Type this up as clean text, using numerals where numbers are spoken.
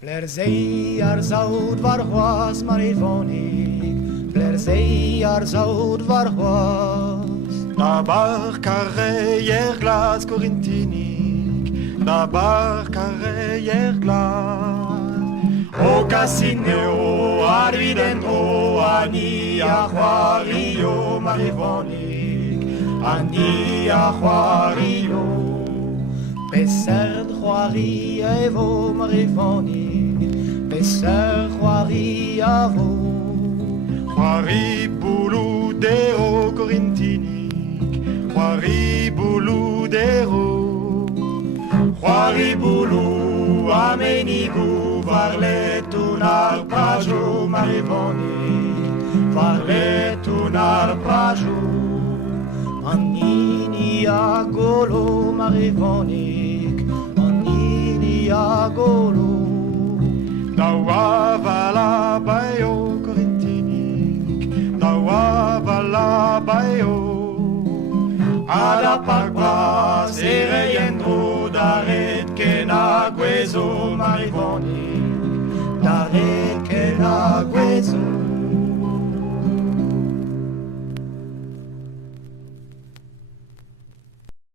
Plerzei ar zout war hwas marivonik, Plerzei ar zout war hwas. Na barcareier glas corintinik, na barcareier glas. O casineo arvidendo ani aquario marivonik, ani aquario. Besser d'choari evo marivonik, Besser choari avo. Choari bouludero corintinik, Choari bouludero. Choari boulou amenigu varletun arpaggio marivonik, Varletun arpaggio. Annini agolo marivonik, Annini agolo. Dawavala bayo corintinik, Dawavala bayo. Ada pagua sereyen